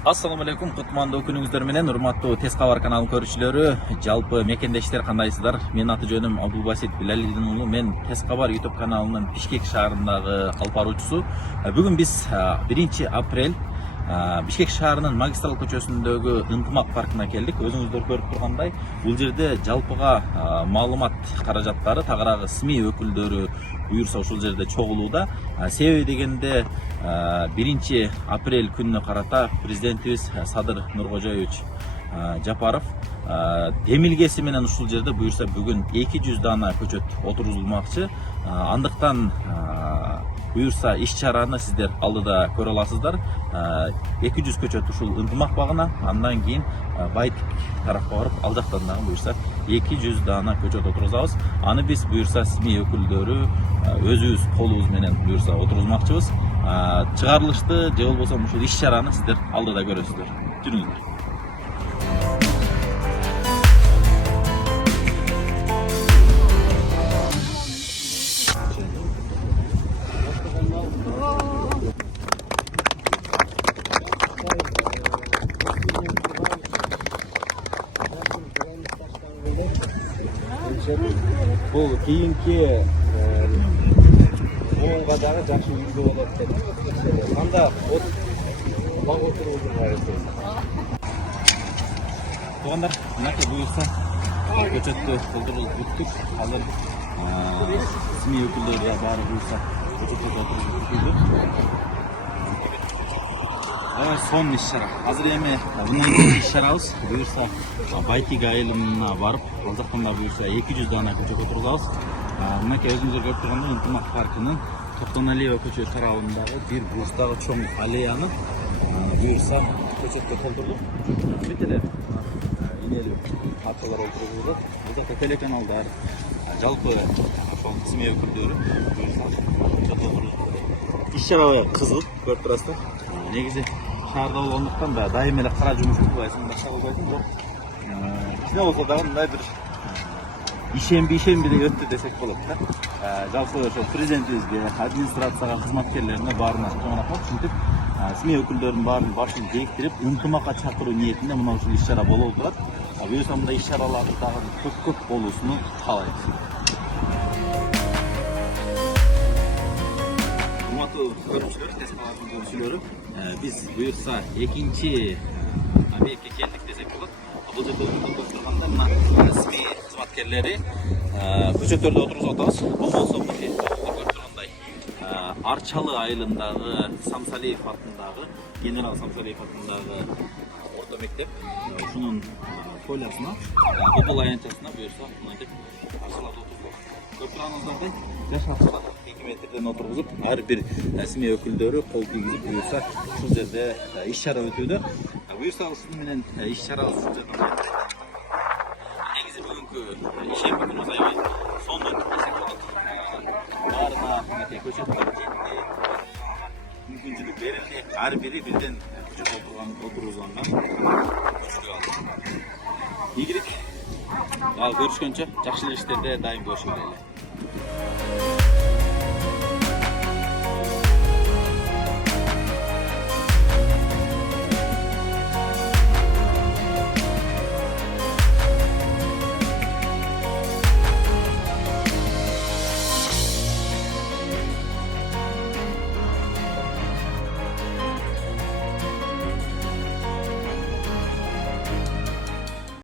Assalamu alaikum, кутмандуу күнүңүздөр менен урматтуу Тез кабар каналынын көрүүчүлөрү, жалпы мекендештер кандайсыздар? Менин аты жөнүм Абдулбасит Билалидин уулу. Мен Тез кабар YouTube каналынын Бишкек шаарындагы алып баруучусу. Бүгүн биз 1 апрель Бишкек шаарынын Магистрал көчөсүндөгү ынтымак паркына келдик. Өзүңүздөр көрүп тургандай, бул жерде жалпыга маалымат каражаттары, тагыраагы СМИ өкүлдөрү буюрса ушул жерде чогулууда. Себеби дегенде 1 апрель күнүнө карата президентибиз Садыр Нуркожоевич Жапаров демилгеси менен ушул жерде буюрса бүгүн 200 дана көчөт отургузулмакчы. Андыктан буюрса иш-чараны сиздер алдыда көрө аласыздар. 200 көчөт ушул ынтымак багына, андан кийин Байтик тарапка барып, ал жактан дагы буюрса 200 дана көчөт отургузабыз. Аны биз буюрса СМИ өкүлдөрү өзүбүз колубуз менен буюрса отургузмакчыбыз. Чыгарылышты же болбосо ушул иш-чараны сиздер алдыда көрөсүздөр. Жүрүңүздөр. Бұл кейінгі оңға жағы жақсы үйді болады деп. Қанда бақ отыруды ғайысы. Туғандар, мынакей буюрса көчөттү толтуруп бүттүк. Азыр СМИ өкүлдөрү баары буюрса көчөттү толтуруп бүттүк. Son иш-чара. Азыр эми мындай иш-чарабыз буюрса Байтик айылына барып, ал жактан да буюрса 200 дана көчөт отургузабыз. Мынакей өзүңүздөр көрүп тургандай ынтымак паркынын Токтоналиева көчө тарабындагы бир бурчтагы чоң аллеяны буюрса көчөттө толтурдук. Бүт эле инелүү акчалар отургузулат. Бул жакта телеканалдар, жалпы ошол СМИ өкүлдөрү буюрса иш-чара кызык көрүп турасыздар. Негизи шаарда болгондуктан да дайым эле кара жумуш кылбайсың, башка кылбайсың, бирок кичине болсо дагы мындай бир ишенби деп өттү десек болот да. Жалпы ошол президентибизге, администрацияга, кызматкерлерине баарына чоң рахмат. Ушинтип СМИ өкүлдөрүнүн баарынын башын жээктирип, ынтымакка чакыруу ниетинде мына ушул иш-чара болуп турат. Буюрса мындай иш-чараларды дагы көп болуусун каалайбыз. Көрүүчүлөр, Тез кабардын көрүүчүлөрү, биз буюрса 2 объектке келдик десек болот. Бул жерде көрүп турганда мына СМИ кызматкерлери көчөттөрдө отургузуп атабыз. Бул болсо мындай көрүп тургандай Арчалы айылындагы Самсалиев атындагы, генерал Самсалиев атындагы орто мектеп. Ушунун фолиясына, футбол аянтчасына буюрса мынтип арчаларды отургузуп. Көрүп турганыңыздардай жашаачылар 2 метрден отургузуп, ар бир СМИ өкүлдөрү кол тийгизип буюрса ушул жерде иш-чара өтүүдө. Буюрса ушун менен иш-чарабыз ушул жерден негизи бүгүнкү ишемби күнүбүз аябай сонун десек болот. Баарына мынакей көчөттөр жетти, мүмкүнчүлүк берилди, ар бири бирден көчөт отургузулган. Ийгилик. Ал көрүшкөнчө жакшы эле иштерде дайым көрүшөлү эле.